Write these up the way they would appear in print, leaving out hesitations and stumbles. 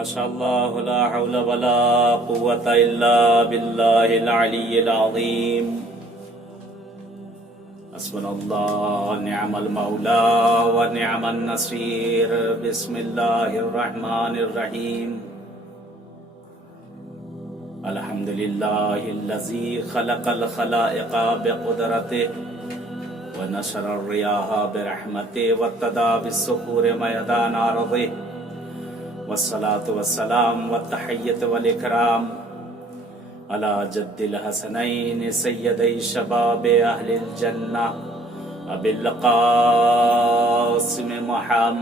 ماشاء اللہ لا حول ولا قوة الا باللہ العلی العظیم حسبنا اللہ نعم المولا ونعم النصیر بسم اللہ الرحمن الرحیم الحمد للہ الذی خلق الخلائق بقدرته ونشر الریاح برحمته وابتدى بالصخور میدان ارضه والصلاة والسلام والتحیت والاکرام على جد الحسنین سیدی شباب اہل الجنہ ابی القاسم محمد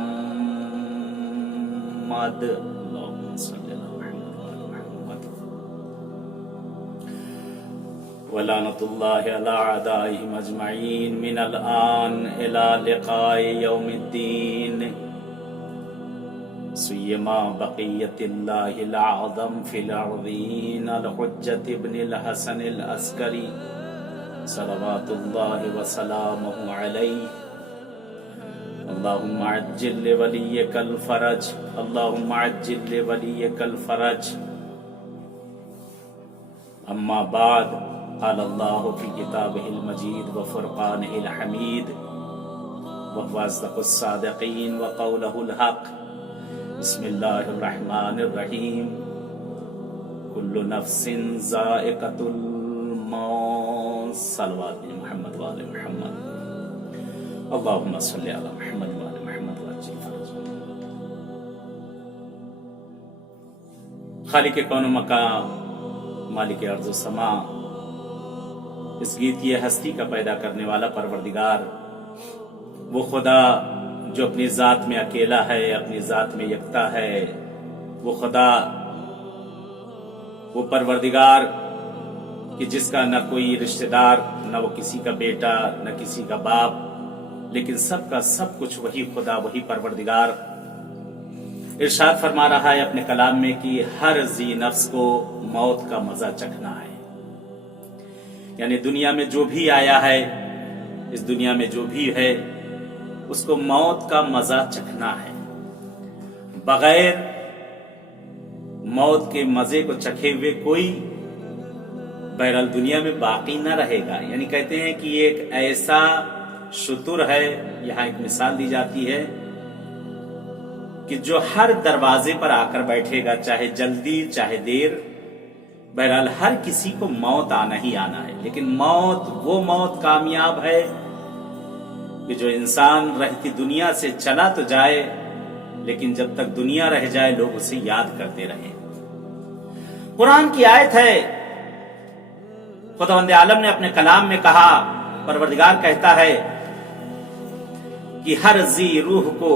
اللہم صلی اللہ علیہ محمد ولعنۃ اللہ علی اعدائہم اجمعین من الآن الى لقاء یوم الدین سیما بقیت اللہ العظم فی الارضین الحجت ابن الحسن العسکری صلوات اللہ وسلامہ علیہ اللہم عجل لولیک الفرج اللہم عجل لولیک الفرج اما بعد قال اللہ فی کتابہ المجید وفرقانہ الحمید وهو اصدق الصادقین وقولہ الحق بسم اللہ الرحمن الرحیم کل نفس ذائقۃ الموت صلوات محمد وآل محمد اللہم صلی علی محمد وآل محمد وعجل فرجهم خالق کون و مکان مالک ارض و سما اس گیت کی ہستی کا پیدا کرنے والا پروردگار وہ خدا جو اپنی ذات میں اکیلا ہے اپنی ذات میں یکتا ہے وہ خدا وہ پروردگار کہ جس کا نہ کوئی رشتہ دار نہ وہ کسی کا بیٹا نہ کسی کا باپ لیکن سب کا سب کچھ وہی خدا وہی پروردگار ارشاد فرما رہا ہے اپنے کلام میں کہ ہر ذی نفس کو موت کا مزہ چکھنا ہے یعنی دنیا میں جو بھی آیا ہے اس دنیا میں جو بھی ہے اس کو موت کا مزہ چکھنا ہے بغیر موت کے مزے کو چکھے ہوئے کوئی بہرحال دنیا میں باقی نہ رہے گا یعنی کہتے ہیں کہ یہ ایک ایسا شتر ہے یہاں ایک مثال دی جاتی ہے کہ جو ہر دروازے پر آ کر بیٹھے گا چاہے جلدی چاہے دیر بہرحال ہر کسی کو موت آنا ہی آنا ہے لیکن موت وہ موت کامیاب ہے کہ جو انسان رہتی دنیا سے چلا تو جائے لیکن جب تک دنیا رہ جائے لوگ اسے یاد کرتے رہیں قرآن کی آیت ہے خداوند عالم نے اپنے کلام میں کہا پروردگار کہتا ہے کہ ہر ذی روح کو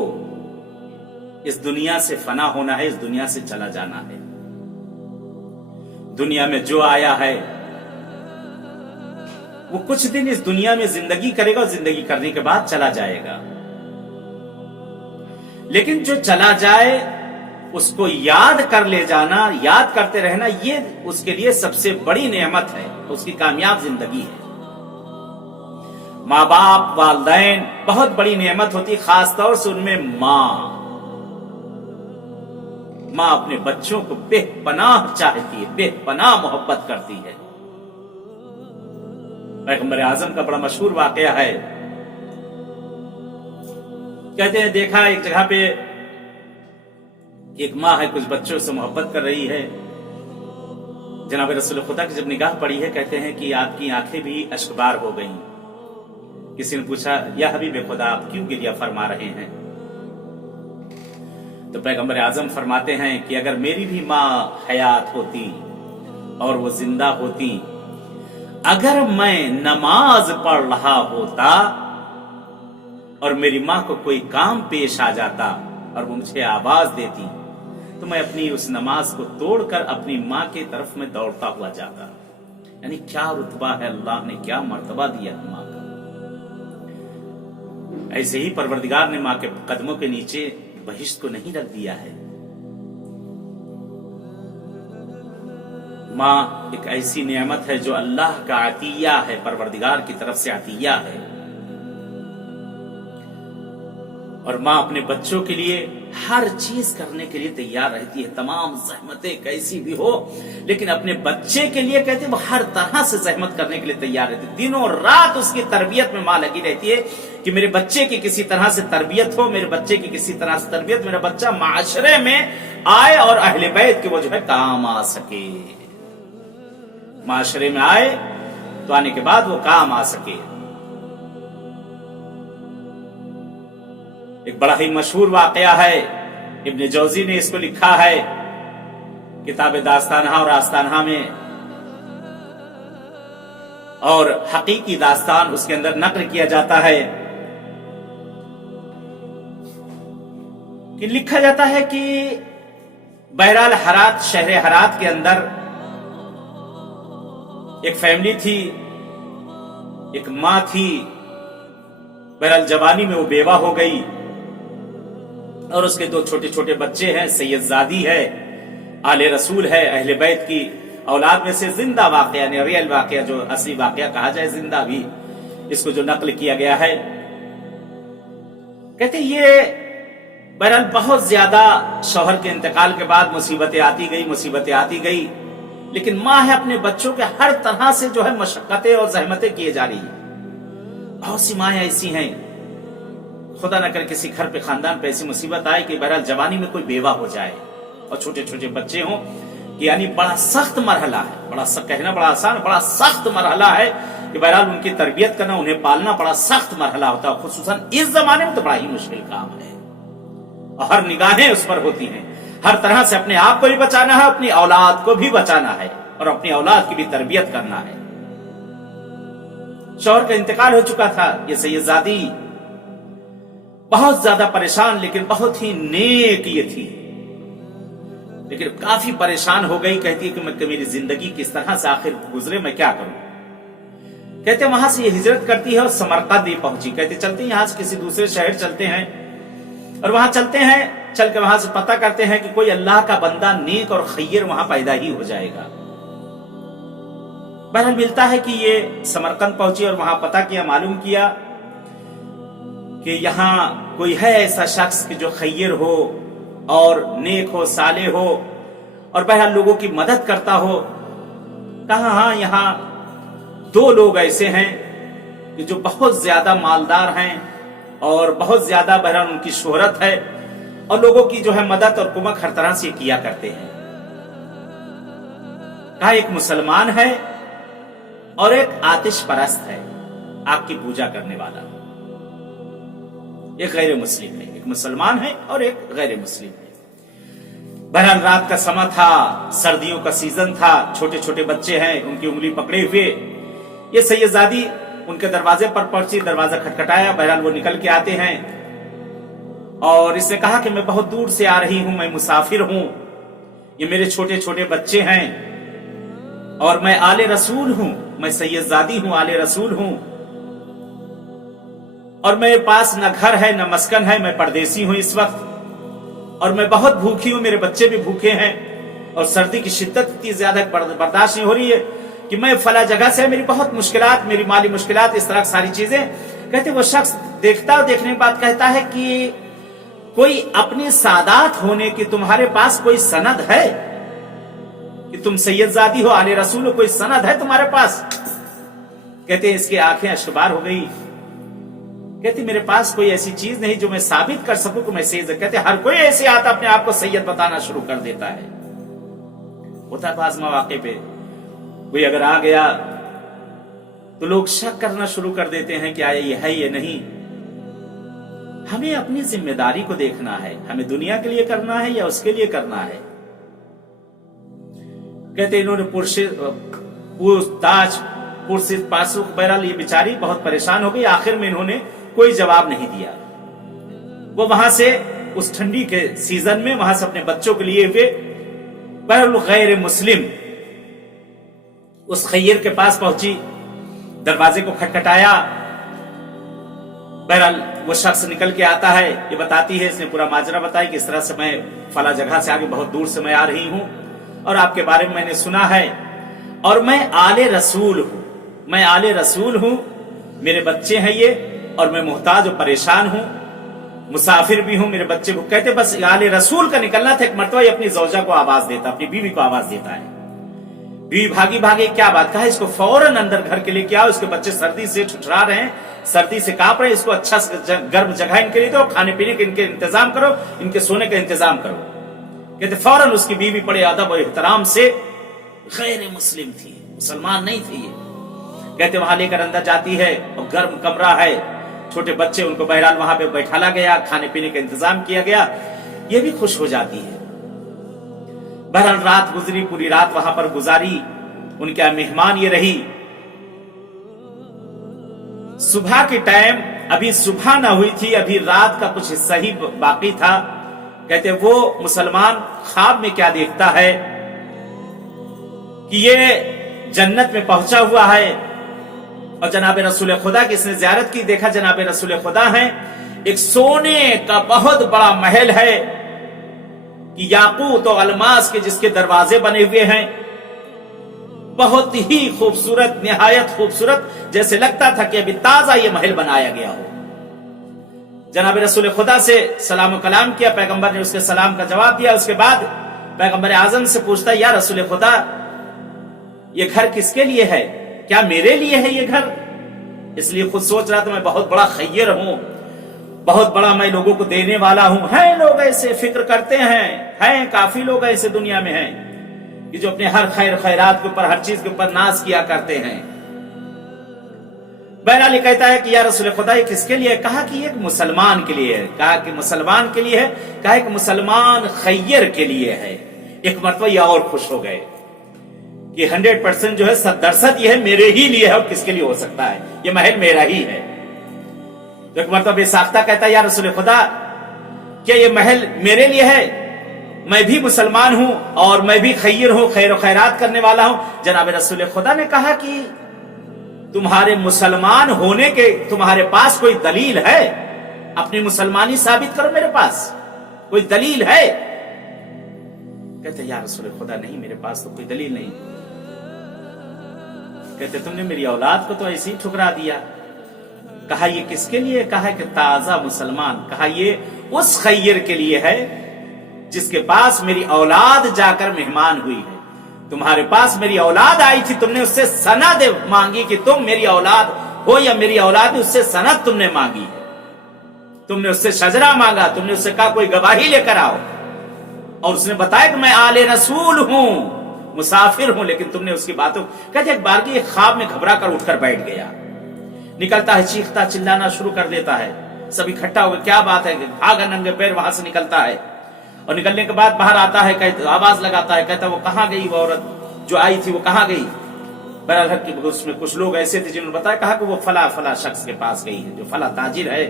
اس دنیا سے فنا ہونا ہے اس دنیا سے چلا جانا ہے دنیا میں جو آیا ہے وہ کچھ دن اس دنیا میں زندگی کرے گا اور زندگی کرنے کے بعد چلا جائے گا لیکن جو چلا جائے اس کو یاد کر لے جانا یاد کرتے رہنا یہ اس کے لیے سب سے بڑی نعمت ہے اس کی کامیاب زندگی ہے ماں باپ والدین بہت بڑی نعمت ہوتی خاص طور سے ان میں ماں اپنے بچوں کو بے پناہ چاہتی ہے بے پناہ محبت کرتی ہے پیغمبر اعظم کا بڑا مشہور واقعہ ہے کہتے ہیں دیکھا ایک جگہ پہ ایک ماں ہے کچھ بچوں سے محبت کر رہی ہے جناب رسول خدا کی جب نگاہ پڑی ہے کہتے ہیں کہ آپ کی آنکھیں بھی اشکبار ہو گئیں کسی نے پوچھا یا حبیب خدا آپ کیوں گریہ فرما رہے ہیں تو پیغمبر اعظم فرماتے ہیں کہ اگر میری بھی ماں حیات ہوتی اور وہ زندہ ہوتی اگر میں نماز پڑھ رہا ہوتا اور میری ماں کو کوئی کام پیش آ جاتا اور وہ مجھے آواز دیتی تو میں اپنی اس نماز کو توڑ کر اپنی ماں کی طرف میں دوڑتا ہوا جاتا یعنی کیا رتبہ ہے اللہ نے کیا مرتبہ دیا ماں کا ایسے ہی پروردگار نے ماں کے قدموں کے نیچے بہشت کو نہیں رکھ دیا ہے ماں ایک ایسی نعمت ہے جو اللہ کا عطیہ ہے پروردگار کی طرف سے عطیہ ہے اور ماں اپنے بچوں کے لیے ہر چیز کرنے کے لیے تیار رہتی ہے، تمام زحمتیں کیسی بھی ہو، لیکن اپنے بچے کے لیے کہتے ہیں وہ ہر طرح سے زحمت کرنے کے لیے تیار رہتی ہے، دنوں رات اس کی تربیت میں ماں لگی رہتی ہے کہ میرے بچے کی کسی طرح سے تربیت ہو، میرے بچے کی کسی طرح سے تربیت، میرا بچہ معاشرے میں آئے اور اہل بیت کے وہ جو ہے کام آ سکے، معاشرے میں آئے تو آنے کے بعد وہ کام آ سکے۔ ایک بڑا ہی مشہور واقعہ ہے، ابن جوزی نے اس کو لکھا ہے کتاب داستانہ اور آستانہ میں، اور حقیقی داستان اس کے اندر نقل کیا جاتا ہے کہ لکھا جاتا ہے کہ بہرحال ہرات، شہر ہرات کے اندر ایک فیملی تھی، ایک ماں تھی، بہرحال جوانی میں وہ بیوہ ہو گئی اور اس کے 2 چھوٹے چھوٹے بچے ہیں، سید زادی ہے، آل رسول ہے، اہل بیت کی اولاد میں سے زندہ واقعہ، یعنی ریل واقعہ، جو اصلی واقعہ کہا جائے، زندہ بھی اس کو جو نقل کیا گیا ہے۔ کہتے یہ بہرحال بہت زیادہ شوہر کے انتقال کے بعد مصیبتیں آتی گئی، لیکن ماں ہے اپنے بچوں کے ہر طرح سے جو ہے مشقتیں اور زحمتیں کیے جا رہی ہیں۔ بہت سی مائیں ایسی ہیں، خدا نہ کرے کسی گھر پہ، خاندان پہ ایسی مصیبت آئے کہ بہرحال جوانی میں کوئی بیوہ ہو جائے اور چھوٹے چھوٹے بچے ہوں، کہ یعنی بڑا سخت مرحلہ ہے، بڑا کہنا بڑا آسان، بڑا سخت مرحلہ ہے کہ بہرحال ان کی تربیت کرنا، انہیں پالنا بڑا سخت مرحلہ ہوتا ہے، خصوصاً اس زمانے میں تو بڑا ہی مشکل کام ہے، اور ہر نگاہیں اس پر ہوتی ہیں، ہر طرح سے اپنے آپ کو بھی بچانا ہے، اپنی اولاد کو بھی بچانا ہے، اور اپنی اولاد کی بھی تربیت کرنا ہے۔ شوہر کا انتقال ہو چکا تھا، یہ سید زادی بہت زیادہ پریشان، لیکن بہت ہی نیک یہ تھی، لیکن کافی پریشان ہو گئی، کہتی ہے کہ میری زندگی کس طرح سے آخر گزرے، میں کیا کروں۔ کہتے وہاں سے یہ ہجرت کرتی ہے اور سمرقند پہنچی، کہتے چلتے ہیں یہاں سے کسی دوسرے شہر چلتے ہیں، اور وہاں چلتے ہیں، چل کے وہاں سے پتہ کرتے ہیں کہ کوئی اللہ کا بندہ نیک اور خیر وہاں پیدا ہی ہو جائے گا۔ بہرحال ملتا ہے کہ یہ سمرقند پہنچی اور وہاں پتہ کیا، معلوم کیا کہ یہاں کوئی ہے ایسا شخص کہ جو خیر ہو اور نیک ہو، صالح ہو، اور بہرحال لوگوں کی مدد کرتا ہو۔ کہاں، ہاں یہاں 2 لوگ ایسے ہیں کہ جو بہت زیادہ مالدار ہیں اور بہت زیادہ بہرحال ان کی شہرت ہے، اور لوگوں کی جو ہے مدد اور کمک ہر طرح سے کیا کرتے ہیں۔ کہا ایک مسلمان ہے اور ایک آتش پرست ہے، آگ کی پوجا کرنے والا، ایک غیر مسلم ہے، ایک مسلمان ہے اور ایک غیر مسلم ہے۔ بہرحال رات کا سماں تھا، سردیوں کا سیزن تھا، چھوٹے چھوٹے بچے ہیں، ان کی انگلی پکڑے ہوئے، یہ سید زادی ان کے دروازے پر پہنچی، دروازہ کھٹکھٹایا، بہرحال وہ نکل کے آتے ہیں، اور اس نے کہا کہ میں بہت دور سے آ رہی ہوں، میں مسافر ہوں، یہ میرے چھوٹے چھوٹے بچے ہیں، اور میں آل رسول ہوں، میں سید زادی ہوں، آل رسول ہوں، اور میرے پاس نہ گھر ہے نہ مسکن ہے، میں پردیسی ہوں اس وقت، اور میں بہت بھوکی ہوں، میرے بچے بھی بھوکے ہیں، اور سردی کی شدت اتنی زیادہ برداشت نہیں ہو رہی ہے کہ میں فلاں جگہ سے، میری بہت مشکلات، میری مالی مشکلات، اس طرح ساری چیزیں۔ کہتے وہ شخص دیکھتا اور دیکھنے کے بعد کہتا ہے کہ کوئی اپنی سعادت ہونے کی تمہارے پاس کوئی سند ہے کہ تم سید زادی ہو، آل رسول ہو، کوئی سند ہے تمہارے پاس؟ کہتے ہیں اس کی آنکھیں اشکبار ہو گئی، کہتے میرے پاس کوئی ایسی چیز نہیں جو میں ثابت کر سکوں کہ میں سید۔ کہتے ہر کوئی ایسے آتا اپنے آپ کو سید بتانا شروع کر دیتا ہے، ہوتا ہے بعض مواقع پہ کوئی اگر آ گیا تو لوگ شک کرنا شروع کر دیتے ہیں کہ آیا یہ ہے یہ نہیں۔ ہمیں اپنی ذمہ داری کو دیکھنا ہے، ہمیں دنیا کے لیے کرنا ہے یا اس کے لیے کرنا ہے۔ کہتے انہوں نے پاسخ، بہرحال یہ بیچاری بہت پریشان ہو گئی، آخر میں انہوں نے کوئی جواب نہیں دیا۔ وہ وہاں سے اس ٹھنڈی کے سیزن میں وہاں سے اپنے بچوں کے لیے ہوئے، بہرحال غیر مسلم اس خیر کے پاس پہنچی، دروازے کو کھٹکھٹایا، بہرحال وہ شخص نکل کے آتا ہے، یہ بتاتی ہے، اس نے پورا ماجرا بتایا کہ اس طرح سے میں فلاں جگہ سے آگے بہت دور سے میں آ رہی ہوں، اور آپ کے بارے میں نے سنا ہے، اور میں آل رسول ہوں، میں آل رسول ہوں، میرے بچے ہیں یہ، اور میں محتاج و پریشان ہوں، मुसाफिर भी हूं, मेरे बच्चे को कहते बस आले रसूल का निकलना था। एक मरतबा ये अपनी जौजा को आवाज देता, अपनी बीवी को आवाज देता है। बीवी भागी भागी, क्या बात, कहा इसको फौरन अंदर घर के लिए क्या, उसके बच्चे सर्दी से ठुठरा रहे हैं, सर्दी से कांप रहे हैं, इसको अच्छा गर्म जगह इनके लिए दो, खाने पीने के इनके इंतजाम करो, इनके सोने का इंतजाम करो। कहते फौरन उसकी बीवी बड़े अदब और एहतराम से, गैर मुस्लिम थी, मुसलमान नहीं थी ये, कहते वहां लेकर अंदर जाती है और गर्म कमरा है, छोटे बच्चे, उनको बहरहाल वहां पे बैठाला गया, खाने पीने का इंतजाम किया गया, ये भी खुश हो जाती है। बहरहाल रात गुजरी, पूरी रात वहां पर गुजारी, उनके मेहमान ये रही। सुबह के टाइम, अभी सुबह ना हुई थी, अभी रात का कुछ हिस्सा ही बाकी था। कहते वो मुसलमान ख्वाब में क्या देखता है कि ये जन्नत में पहुंचा हुआ है और जनाब रसूल खुदा की इसने जियारत की, देखा जनाब रसूल खुदा है, एक सोने का बहुत बड़ा महल है कि याकूत और अलमास के जिसके दरवाजे बने हुए हैं, बहुत ही खूबसूरत, निहायत खूबसूरत, जैसे लगता था कि अभी ताजा ये महल बनाया गया हो। जनाब रसूल खुदा से सलाम कलाम किया, पैगंबर ने उसके सलाम का जवाब दिया। उसके बाद पैगंबर आजम से पूछता, या रसूल खुदा ये घर किसके लिए है, क्या मेरे लिए है ये घर? इसलिए खुद सोच रहा था मैं बहुत बड़ा खैर हूं, बहुत बड़ा मैं लोगों को देने वाला हूं। है लोग ऐसे फिक्र करते हैं काफी लोग ऐसे दुनिया में हैं कि जो अपने हर खैर खैरात के ऊपर, हर चीज के ऊपर नाज किया करते हैं। बहरहाल कहता है कि या रसूल खुदा ये किसके लिए? कहा कि एक मुसलमान के लिए है। कहा कि मुसलमान के लिए है? कहा कि मुसलमान खैर के लिए है। एक मरतबा ये और खुश हो गए कि 100% जो है 70% ये है मेरे ही लिए है, और किसके लिए हो सकता है, ये महल मेरा ही है। तो एक मरतबा बेसाख्ता कहता है या रसूल खुदा क्या ये महल मेरे लिए है? मैं भी मुसलमान हूं और मैं भी खैर हूं, खैर खैरात करने वाला हूं। जनाब रसूल खुदा ने कहा कि तुम्हारे मुसलमान होने के तुम्हारे पास कोई दलील है? अपनी मुसलमानी साबित करो, मेरे पास कोई दलील है? कहते या रसूल खुदा नहीं, मेरे पास तो कोई दलील नहीं। कहते तुमने मेरी औलाद को तो ऐसे ही ठुकरा दिया। कहा ये किसके लिए? कहा कि ताजा मुसलमान। कहा ये उस खैर के लिए है जिसके पास मेरी औलाद जाकर मेहमान हुई है। तुम्हारे पास मेरी औलाद आई थी, तुमने उससे सनद मांगी कि तुम मेरी औलाद हो या मेरी औलाद, उससे सनद तुमने मांगी है, तुमने उससे शजरा मांगा, तुमने उससे कहा कोई गवाही लेकर आओ, और उसने बताया कि मैं आले रसूल हूं, मुसाफिर हूं, लेकिन तुमने उसकी बातों। कहते एक बार की ख्वाब में घबरा कर उठकर बैठ गया, निकलता है, चीखता चिल्लाना शुरू कर देता है, सब इकट्ठा हो गए, क्या बात है, भागा नंगे पैर वहां से निकलता है, और निकलने के बाद बाहर आता है, कहते आवाज लगाता है, कहता वो कहां गई, वो औरत जो आई थी वो कहां गई? बहरहाल उसमें कुछ लोग ऐसे थे जिन्होंने बताया, कहा कि वो फला फला शख्स के पास गई है, जो फला ताजिर है,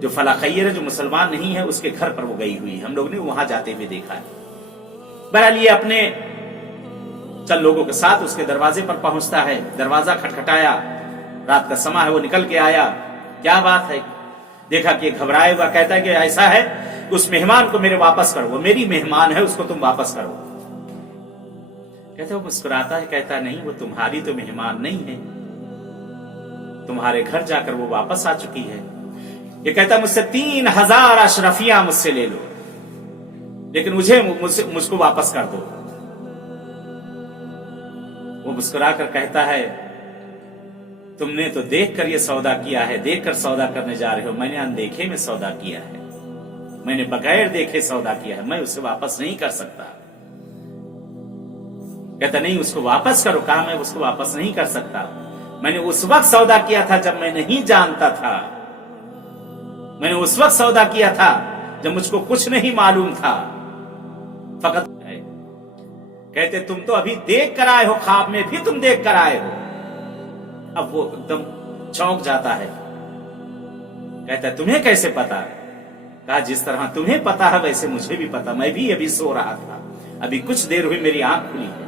जो फला खैर है, जो मुसलमान नहीं है, उसके घर पर वो गई हुई है, हम लोग ने वहां जाते हुए देखा है। बहरहाल ये अपने चंद लोगों के साथ उसके दरवाजे पर पहुंचता है, दरवाजा खटखटाया, रात का समय है, वो निकल के आया, क्या बात है, देखा कि घबराए हुआ, कहता है कि ऐसा है, उस मेहमान को मेरे वापस करो, वो मेरी मेहमान है, उसको तुम वापस करो। कहते वो मुस्कुराता है, कहता नहीं, वो तुम्हारी तो मेहमान नहीं है, तुम्हारे घर जाकर वो वापस आ चुकी है। ये कहता मुझसे 3000 अशरफियां मुझसे ले लो, लेकिन मुझको वापस कर दो। वो मुस्कुराकर कहता है तुमने तो देखकर ये सौदा किया है, देखकर सौदा करने जा रहे हो, मैंने अनदेखे में सौदा किया है, मैंने बगैर देखे सौदा किया है, मैं उसे वापस नहीं कर सकता। कहता नहीं, उसको वापस करो। कहा मैं उसको वापस नहीं कर सकता, मैंने उस वक्त सौदा किया था जब मैं नहीं जानता था, मैंने उस वक्त सौदा किया था जब मुझको कुछ नहीं मालूम था। फकत कहते तुम तो अभी देख कर आए हो, ख्वाब में भी तुम देख कर आए हो। अब वो एकदम चौंक जाता है, कहता तुम्हें कैसे पता? कहा जिस तरह तुम्हें पता है वैसे मुझे भी पता, मैं भी अभी सो रहा था, अभी कुछ देर हुई मेरी आंख खुली है,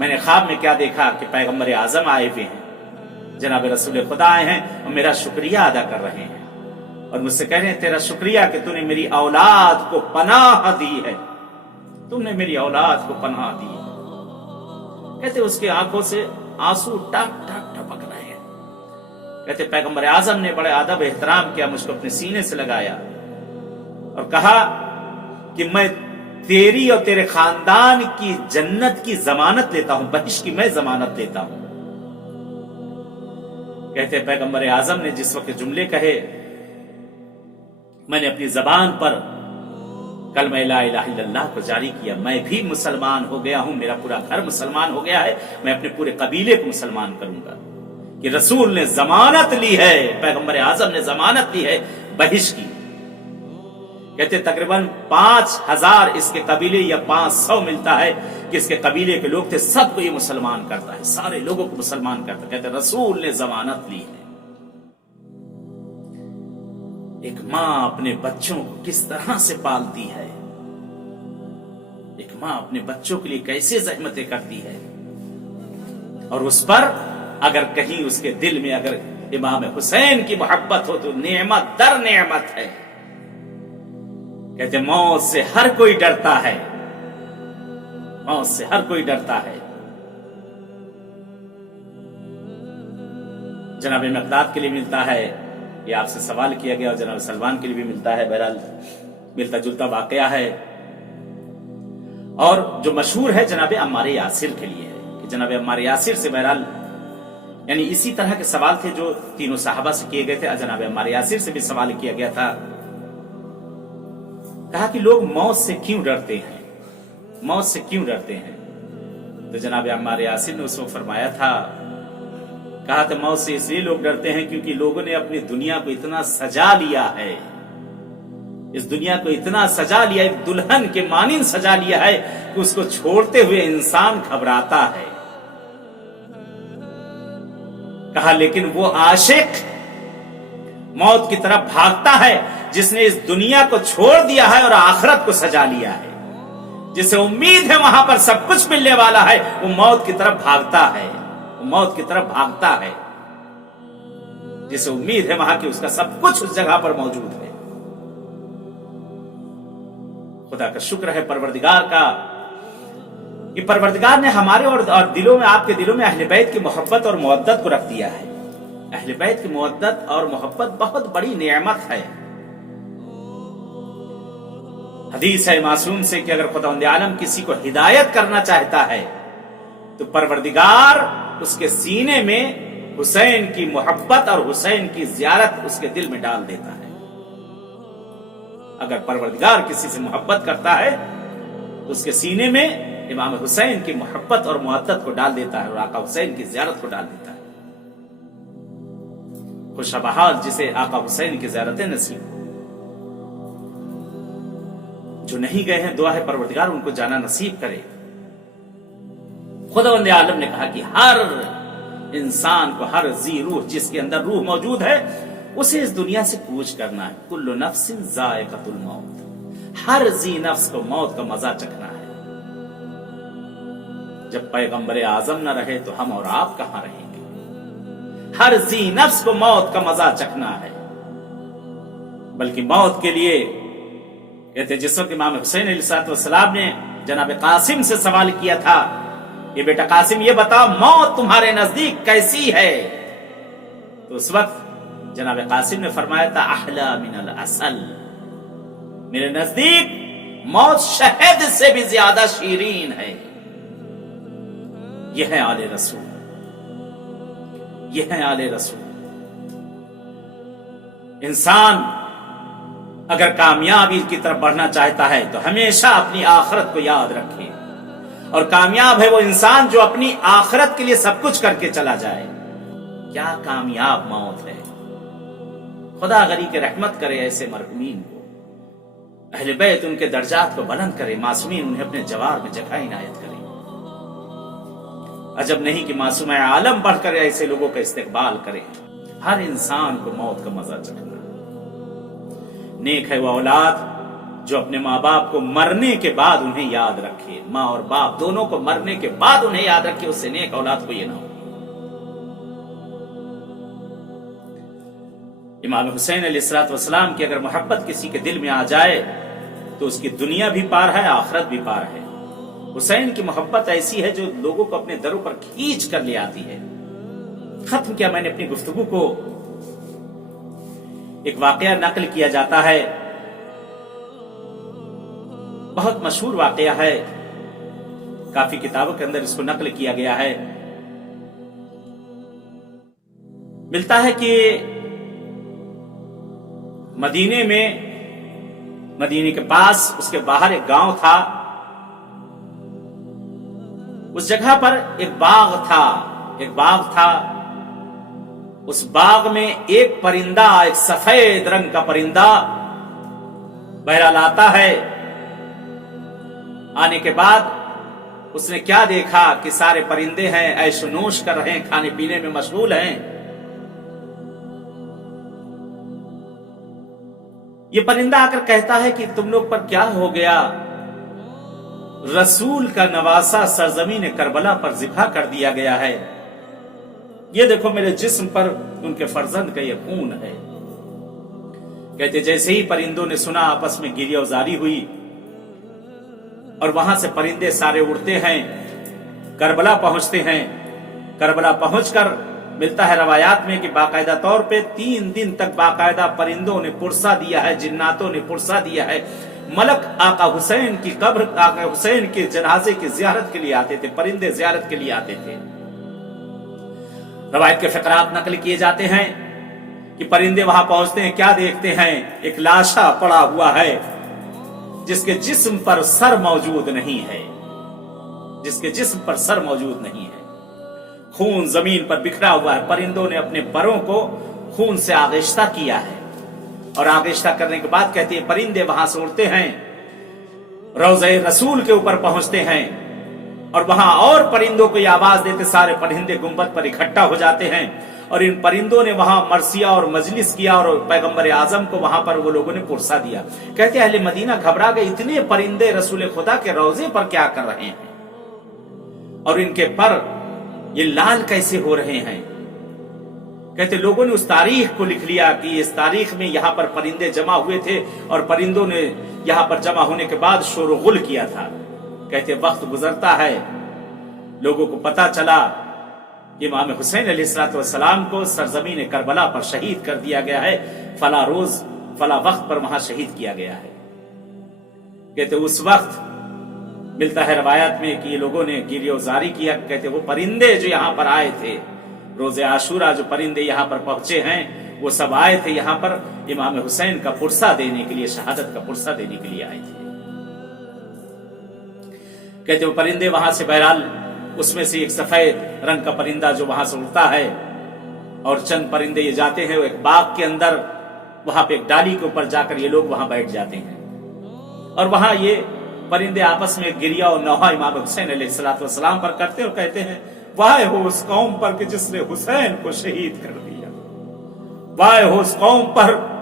मैंने ख्वाब में क्या देखा कि पैगंबर आजम आए हुए हैं, जनाब रसूल खुदा आए हैं और मेरा शुक्रिया अदा कर रहे हैं, और मुझसे कह रहे हैं तेरा शुक्रिया कि तूने मेरी औलाद को पनाह दी है, तुमने मेरी औलाद को पनाह दी है। कहते उसकी आंखों से आंसू टप टप टपक रहे हैं। کہتے پیغمبر اعظم نے بڑے ادب احترام کیا، مجھ کو اپنے سینے سے لگایا اور کہا کہ میں تیری اور تیرے خاندان کی جنت کی ضمانت لیتا ہوں، بہشت کی میں ضمانت لیتا ہوں۔ کہتے پیغمبر اعظم نے جس وقت جملے کہے، میں نے اپنی زبان پر کلمہ لا الہ الا اللہ کو جاری کیا، میں بھی مسلمان ہو گیا ہوں، میرا پورا گھر مسلمان ہو گیا ہے، میں اپنے پورے قبیلے کو مسلمان کروں گا۔ کہ رسول نے ضمانت لی ہے، پیغمبر اعظم نے ضمانت لی ہے بہشت کی۔ کہتے تقریباً 5000 اس کے قبیلے یا 500 ملتا ہے کہ اس کے قبیلے کے لوگ تھے، سب کو یہ مسلمان کرتا ہے، سارے لوگوں کو مسلمان کرتا ہے۔ کہتے رسول نے ضمانت لی ہے۔ ایک ماں اپنے بچوں کو کس طرح سے پالتی ہے، ایک ماں اپنے بچوں کے لیے کیسے زحمتیں کرتی ہے، اور اس پر اگر کہیں اس کے دل میں اگر امام حسین کی محبت ہو تو نعمت در نعمت ہے۔ کہتے موت سے ہر کوئی ڈرتا ہے، موت سے ہر کوئی ڈرتا ہے۔ جناب مقداد کے لیے ملتا ہے، یہ آپ سے سوال کیا گیا، اور جناب سلمان کے لیے بھی ملتا ہے، بہرحال ملتا جلتا واقعہ ہے۔ اور جو مشہور ہے جناب عمار یاسر کے لیے ہے کہ جناب عمار یاسر سے بہرحال یعنی اسی طرح کے سوال تھے جو تینوں صحابہ سے کیے گئے تھے، جناب عمار یاسر سے بھی سوال کیا گیا تھا۔ کہا کہ لوگ موت سے کیوں ڈرتے ہیں، موت سے کیوں ڈرتے ہیں؟ تو جناب عمار یاسر نے اس وقت فرمایا تھا، کہا تھا موت سے اس لیے لوگ ڈرتے ہیں کیونکہ لوگوں نے اپنی دنیا کو اتنا سجا لیا ہے، اس دنیا کو اتنا سجا لیا، ایک دلہن کے مانند سجا لیا ہے کہ اس کو چھوڑتے ہوئے انسان گھبراتا ہے۔ کہا لیکن وہ عاشق موت کی طرف بھاگتا ہے جس نے اس دنیا کو چھوڑ دیا ہے اور آخرت کو سجا لیا ہے، جسے امید ہے وہاں پر سب کچھ ملنے والا ہے، وہ موت کی طرف بھاگتا ہے، وہ موت کی طرف بھاگتا ہے، جسے امید ہے وہاں کی اس کا سب کچھ اس جگہ پر موجود ہے۔ خدا کا شکر ہے پروردگار کا کہ پروردگار نے ہمارے اور دلوں میں، آپ کے دلوں میں اہل بیت کی محبت اور مودت کو رکھ دیا ہے۔ اہل بیت کی مودت اور محبت بہت بڑی نعمت ہے۔ حدیث ہے معصوم سے کہ اگر خداوند عالم کسی کو ہدایت کرنا چاہتا ہے تو پروردگار اس کے سینے میں حسین کی محبت اور حسین کی زیارت اس کے دل میں ڈال دیتا ہے۔ اگر پروردگار کسی سے محبت کرتا ہے تو اس کے سینے میں امام حسین کی محبت اور محبت کو ڈال دیتا ہے اور آقا حسین کی زیارت کو ڈال دیتا ہے۔ خوش بحال جسے آقا حسین کی زیارتیں نصیب ہو۔ جو نہیں گئے ہیں دعا ہے پروردگار ان کو جانا نصیب کرے۔ خداوند عالم نے کہا کہ ہر انسان کو، ہر ذی روح جس کے اندر روح موجود ہے، اسے اس دنیا سے کوچ کرنا ہے۔ کل نفس ذائقۃ الموت، ہر ذی نفس کو موت کا مزہ چکھنا ہے۔ جب پیغمبر اعظم نہ رہے تو ہم اور آپ کہاں رہیں گے؟ ہر ذی نفس کو موت کا مزہ چکھنا ہے۔ بلکہ موت کے لیے کہتے جس وقت امام حسین علیہ السلام نے جناب قاسم سے سوال کیا تھا کہ بیٹا قاسم یہ بتاؤ موت تمہارے نزدیک کیسی ہے، تو اس وقت جناب قاسم نے فرمایا تھا احلی من العسل، میرے نزدیک موت شہد سے بھی زیادہ شیرین ہے۔ یہ ہے آل رسول، یہ ہے آل رسول۔ انسان اگر کامیابی کی طرف بڑھنا چاہتا ہے تو ہمیشہ اپنی آخرت کو یاد رکھے، اور کامیاب ہے وہ انسان جو اپنی آخرت کے لیے سب کچھ کر کے چلا جائے۔ کیا کامیاب موت ہے! خدا غری کے رحمت کرے ایسے مرحومین کو، اہل بیت ان کے درجات کو بلند کرے، معصومین انہیں اپنے جوار میں جگہ عنایت کرے۔ عجب نہیں کہ معصوم عالم بڑھ کر ایسے لوگوں کا استقبال کرے۔ ہر انسان کو موت کا مزہ چکھنا۔ نیک ہے وہ اولاد جو اپنے ماں باپ کو مرنے کے بعد انہیں یاد رکھے، ماں اور باپ دونوں کو مرنے کے بعد انہیں یاد رکھے، اس سے نیک اولاد کو یہ نہ ہو۔ امام حسین علیہ السلام کی اگر محبت کسی کے دل میں آ جائے تو اس کی دنیا بھی پار ہے، آخرت بھی پار ہے۔ حسین کی محبت ایسی ہے جو لوگوں کو اپنے دروں پر کھینچ کر لے آتی ہے۔ ختم کیا میں نے اپنی گفتگو کو एक वाकया नकल किया जाता है, बहुत मशहूर वाकया है, काफी किताबों के अंदर इसको नकल किया गया है। मिलता है कि मदीने के पास, उसके बाहर एक गांव था। उस जगह पर एक बाग था। उस बाग में एक परिंदा, एक सफेद रंग का परिंदा बहरहाल आता है। आने के बाद उसने क्या देखा कि सारे परिंदे हैं, ऐशोनोश कर रहे हैं, खाने पीने में मशगूल हैं। ये परिंदा आकर कहता है कि तुम लोग पर क्या हो गया? रसूल का नवासा सरजमीन करबला पर ज़िबा कर दिया गया है। ये देखो मेरे जिस्म पर उनके फर्जंद का ये खून है। कहते जैसे ही परिंदों ने सुना, आपस में गिरियावजारी हुई और वहां से परिंदे सारे उड़ते हैं, करबला पहुंचते हैं। करबला पहुंचकर मिलता है रवायात में कि बाकायदा तौर पे 3 दिन तक बाकायदा परिंदों ने पुरसा दिया है, जिन्नातों ने पुरसा दिया है। मलक आका हुसैन की कब्र, आका हुसैन के जनाजे की जियारत के लिए आते थे, परिंदे जियारत के लिए आते थे। रवायत के फकरात नकल किए जाते हैं कि परिंदे वहां पहुंचते हैं, क्या देखते हैं? एक लाशा पड़ा हुआ है जिसके जिस्म पर सर मौजूद नहीं है, खून जमीन पर बिखरा हुआ है। परिंदों ने अपने परों को खून से आगिश्ता किया है और आगिश्ता करने के बाद कहते हैं परिंदे वहां से उड़ते हैं, रोज़े रसूल के ऊपर पहुंचते हैं और वहां और परिंदों को ये आवाज देते, सारे परिंदे गुंबद पर इकट्ठा हो जाते हैं और इन परिंदों ने वहां मरसिया और मजलिस किया और पैगंबर आजम को वहां पर वो लोगों ने पुरसा दिया। कहते अहले मदीना घबरा गए, इतने परिंदे रसूल खुदा के रोजे पर क्या कर रहे हैं और इनके पर ये लाल कैसे हो रहे हैं? कहते लोगों ने उस तारीख को लिख लिया कि इस तारीख में यहां पर परिंदे जमा हुए थे और परिंदों ने यहां पर जमा होने के बाद शोरगुल किया था। कहते वक्त गुजरता है, लोगों को पता चला इमाम हुसैन अलैहिस्सलाम को सरजमीन करबला पर शहीद कर दिया गया है, फला रोज फला वक्त पर वहां शहीद किया गया है। कहते उस वक्त मिलता है रवायत में कि ये लोगों ने गिरियोजारी किया। कहते वो परिंदे जो यहां पर आए थे, रोजे आशूरा जो परिंदे यहां पर पहुंचे हैं, वो सब आए थे यहां पर इमाम हुसैन का पुरसा देने के लिए, शहादत का पुरसा देने के लिए आए थे। कहते वो परिंदे वहां से बहरहाल, उसमें से एक सफेद रंग का परिंदा जो वहां से उड़ता है और चंद परिंदे ये जाते हैं एक बाग के अंदर, वहां पे एक डाली के ऊपर जाकर ये लोग वहां बैठ जाते हैं और वहां ये परिंदे आपस में गिरिया और नौहा इमाम हुसैन अलैहिस्सलाम पर करते और कहते हैं वाह हो उस कौम पर कि जिसने हुसैन को शहीद कर दिया, वाह हो उस कौम पर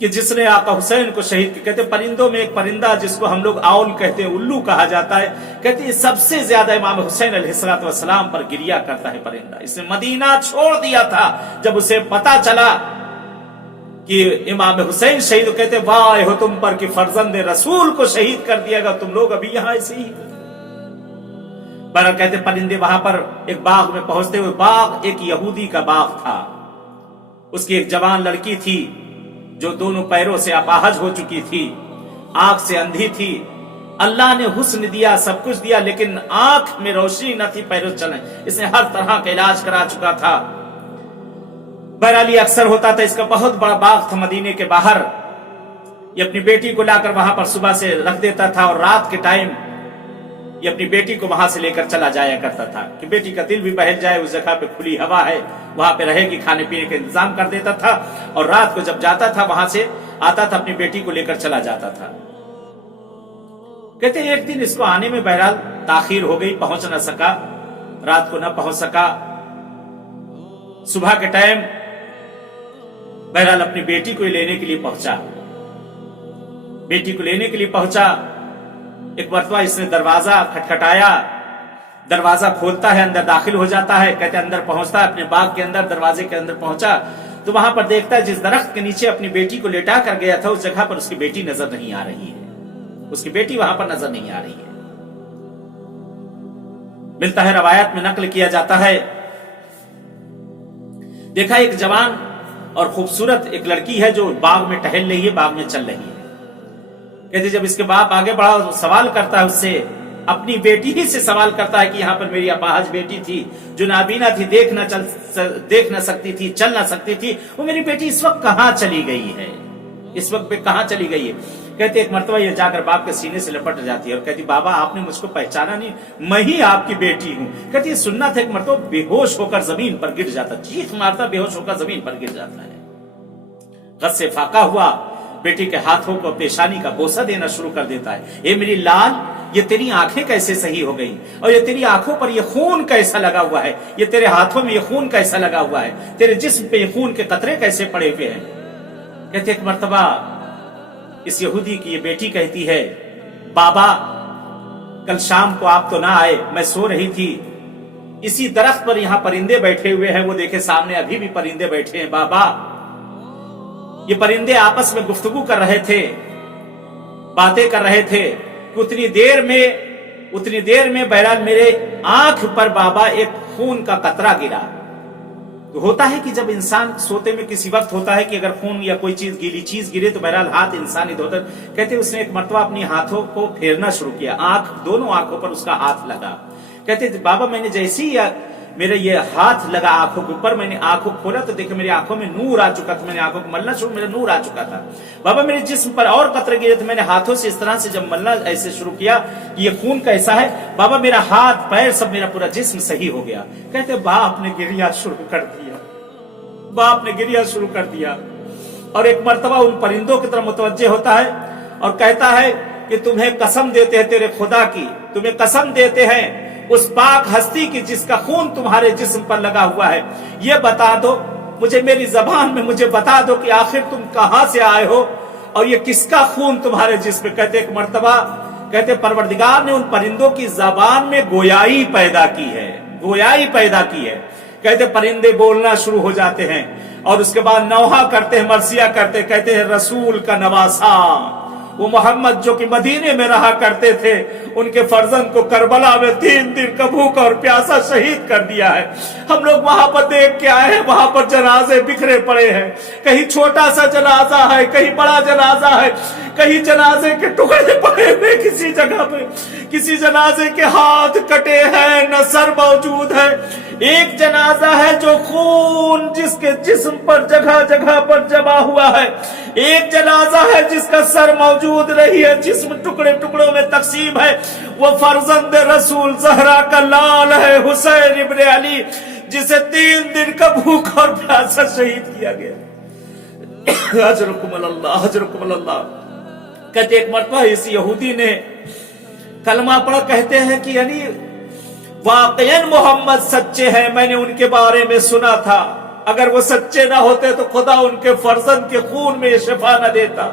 कि जिसने आका हुसैन को शहीद किया। कहते परिंदों में एक परिंदा जिसको हम लोग आउल कहते हैं, उल्लू कहा जाता है, कहते सबसे ज्यादा इमाम हुसैन अलैहिस्सलाम पर गिरिया करता है परिंदा। इसने मदीना छोड़ दिया था जब उसे पता चला कि इमाम हुसैन शहीद, कहते वाह हो तुम पर कि फर्जंद रसूल को शहीद कर दिया गया, तुम लोग अभी यहां ऐसे ही। पर कहते परिंदे वहां पर एक बाग में पहुंचते हुए, बाग एक यहूदी का बाग था, उसकी एक जवान लड़की थी जो दोनों पैरों से अपाहज हो चुकी थी, आंख से अंधी थी। अल्लाह ने हुस्न दिया, सब कुछ दिया, लेकिन आंख में रोशनी न थी, पैरों चले। इसने हर तरह का इलाज करा चुका था। बहरहाल अक्सर होता था, इसका बहुत बड़ा बाग था मदीने के बाहर। ये अपनी बेटी को लाकर वहां पर सुबह से रख देता था और रात के टाइम ये अपनी बेटी को वहां से लेकर चला जाया करता था कि बेटी का दिल भी बहल जाए, उस जगह पे खुली हवा है, वहां पे रहेगी, खाने पीने का इंतजाम कर देता था। और रात को जब जाता था वहां से आता था, अपनी बेटी को लेकर चला जाता था। कहते एक दिन इसको आने में बहरहाल ताखीर हो गई, पहुंच न सका, रात को न पहुंच सका। सुबह के टाइम बहरहाल अपनी बेटी को लेने के लिए पहुंचा, बेटी को लेने के लिए पहुंचा। एक मरतबा इसने दरवाजा खटखटाया, दरवाजा खोलता है, अंदर दाखिल हो जाता है। कहते अंदर पहुंचता है, अपने बाग के अंदर, दरवाजे के अंदर पहुंचा तो वहां पर देखता है जिस दरख्त के नीचे अपनी बेटी को लेटा कर गया था, उस जगह पर उसकी बेटी नजर नहीं आ रही है, उसकी बेटी वहां पर नजर नहीं आ रही है। मिलता है रवायत में नकल किया जाता है, देखा एक जवान और खूबसूरत एक लड़की है जो बाग में टहल रही है, बाग में चल रही है। कहते जब इसके बाप आगे बढ़ा सवाल करता है उससे, अपनी बेटी ही से सवाल करता है कि यहाँ पर मेरी अपाहज बेटी थी जो नाबीना थी, देख ना सकती थी, चल ना सकती थी, वो मेरी बेटी इस वक्त कहाँ चली गई है, इस वक्त पे कहाँ चली गई है। कहते एक मर्तबा ये जाकर बाप के सीने से लपट जाती है और कहती बाबा आपने मुझको पहचाना नहीं, मैं ही आपकी बेटी हूँ। कहती सुनना था एक मर्तबा बेहोश होकर जमीन पर गिर जाता, चीख मारता, बेहोश होकर जमीन पर गिर जाता है। गद से फाका हुआ बेटी के हाथों को पेशानी का बोसा देना शुरू कर देता है। ए मेरी लाल, ये तेरी आंखें कैसे सही हो गई, और ये तेरी आंखों पर ये खून कैसा लगा हुआ है, ये तेरे हाथों में ये खून कैसा लगा हुआ है, तेरे जिस्म पे ये खून के कतरे कैसे पड़े हुए हैं। कहते एक मर्तबा इस यहूदी की ये बेटी कहती है बाबा कल शाम को आप तो ना आए, मैं सो रही थी, इसी दरख्त पर यहाँ परिंदे बैठे हुए हैं, वो देखे सामने अभी भी परिंदे बैठे हैं। बाबा ये परिंदे आपस में गुफ्तगू कर रहे थे, बातें कर रहे थे कि उतनी देर में बहरहाल मेरे आंख पर बाबा एक खून का कतरा गिरा। तो होता है कि जब इंसान सोते में किसी वक्त होता है कि अगर खून या कोई चीज गीली चीज गिरे तो बहरहाल हाथ इंसान इधर उधर। कहते उसने एक मर्तबा अपनी हाथों को फेरना शुरू किया, दोनों आंखों पर उसका हाथ लगा। कहते बाबा मैंने जैसे ही मेरे ये हाथ लगा आंखों के ऊपर, मैंने आंखों खोला तो देखा मेरी आंखों में नूर आ चुका था, मैंने आंखों को मलना शुरू, मेरा नूर आ चुका था। बाबा मेरे जिस्म पर और कतरे गिरे थे, मैंने हाथों से इस तरह से जब मलना ऐसे शुरू किया कि ये खून कैसा है, बाबा मेरा हाथ पैर सब मेरा पूरा जिस्म सही हो गया। कहते बाप ने गिरिया शुरू कर दिया, बाप ने गिरिया शुरू कर दिया और एक मर्तबा उन परिंदों की तरफ मुतवज्जे होता है और कहता है कि तुम्हें कसम देते हैं तेरे खुदा की, तुम्हें कसम देते हैं उस पाक हस्ती की जिसका खून तुम्हारे जिस्म पर लगा हुआ है, ये बता दो मुझे, मेरी जबान में मुझे बता दो कि आखिर तुम कहां से आए हो और ये किसका खून तुम्हारे जिस्म। कहते एक मर्तबा कहते परवरदिगार ने उन परिंदों की जबान में गोयाई पैदा की है, गोयाई पैदा की है। कहते परिंदे बोलना शुरू हो जाते हैं और उसके बाद नौहा करते हैं, मरसिया करते, कहते हैं रसूल का नवासा, वो मोहम्मद जो कि मदीने में रहा करते थे, उनके फर्जंद को करबला में 3 दिन का भूखा और प्यासा शहीद कर दिया है। हम लोग वहां पर देख के आए हैं, वहां पर जनाजे बिखरे पड़े हैं, कहीं छोटा सा जनाजा है, कहीं बड़ा जनाजा है, कहीं जनाजे के टुकड़े पड़े हुए किसी जगह पे, किसी जनाजे के हाथ कटे हैं, न सर मौजूद है। एक जनाजा है जो खून जिसके जिस्म पर जगह जगह पर जमा हुआ है, एक जनाजा है जिसका सर मौजूद नहीं है, जिस्म टुकड़े टुकड़ों में तकसीम है। वो फर्जंद रसूल ज़हरा का लाल है, हुसैन इब्ने अली, जिसे 3 दिन का भूख और प्यासा शहीद किया गया। अजरुकुमुल्लाह, अजरुकुमुल्लाह। कहते एक मर्तबा इस यहूदी ने कलमा पढ़ा, कहते हैं कि यानी वाकईन मोहम्मद सच्चे हैं, मैंने उनके बारे में सुना था, अगर वो सच्चे ना होते तो खुदा उनके फर्जंद के खून में शिफा न देता।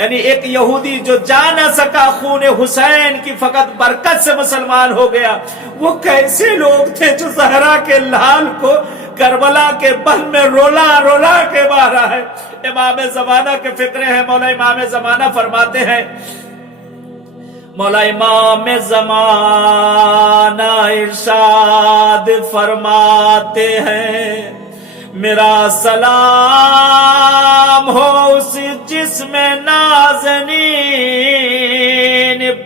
यानी एक यहूदी जो जा न सका खून हुसैन की फकत बरकत से मुसलमान हो गया, वो कैसे लोग थे जो ज़हरा के लाल को करबला के बन में रोला रोला के मारा है। इमाम ज़माना के फिक्रे हैं, मौला इमाम ज़माना फरमाते हैं, मौला इमाम ज़माना इरशाद फरमाते हैं, मेरा सलाम हो उस जिस्म नाज़नीन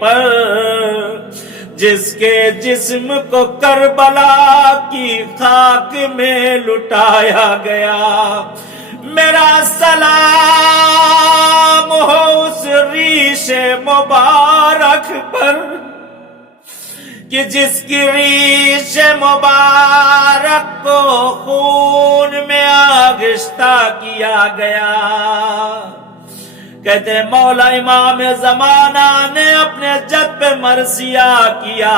पर जिसके जिस्म को करबला की खाक में लुटाया गया। मेरा सलाम हो उस रीशे मुबारक पर कि जिसकी रीशे मुबारक को खून में आगिश्ता किया गया। कहते मौला इमाम ज़माना ने अपने जद पे मरसिया किया,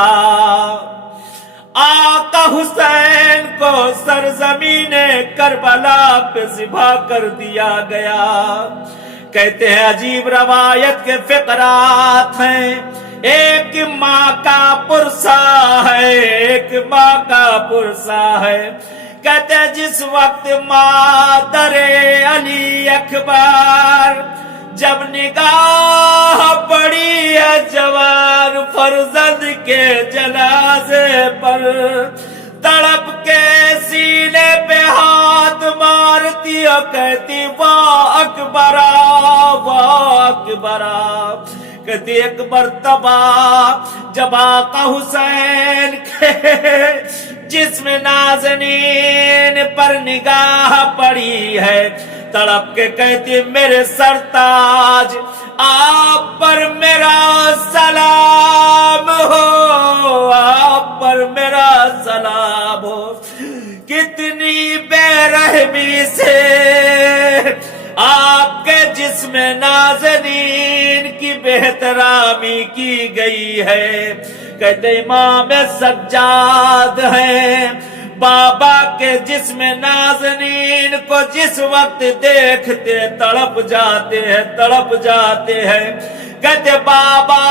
आका हुसैन को सरजमीने करबला पे ज़िबा कर दिया गया। कहते हैं अजीब रवायत के फिकरात हैं, एक माँ का पुरसा है, एक माँ का पुरसा है। कहते हैं जिस वक्त मादरे अली अकबर जब निगाह पड़ी है जवान फर्जंद के जनाजे पर, तड़प के सीने पे हाथ मारती वो कहती वाह अकबरा, वाह अकबरा। कहती एक मर्तबा जब आका हुसैन के जिस्म नाज़नीन पर निगाह पड़ी है, तड़प के कहती मेरे सरताज आप पर मेरा सलाम हो, आप पर मेरा सलाम हो। कितनी बेरहमी से आपके जिस्म नाज़नीन की बेहतरामी की गई है। कहते इमाम सज्जाद है, बाबा के जिस्म नाज़नीन को जिस वक्त देखते तड़प जाते हैं, तड़प जाते हैं। कहते बाबा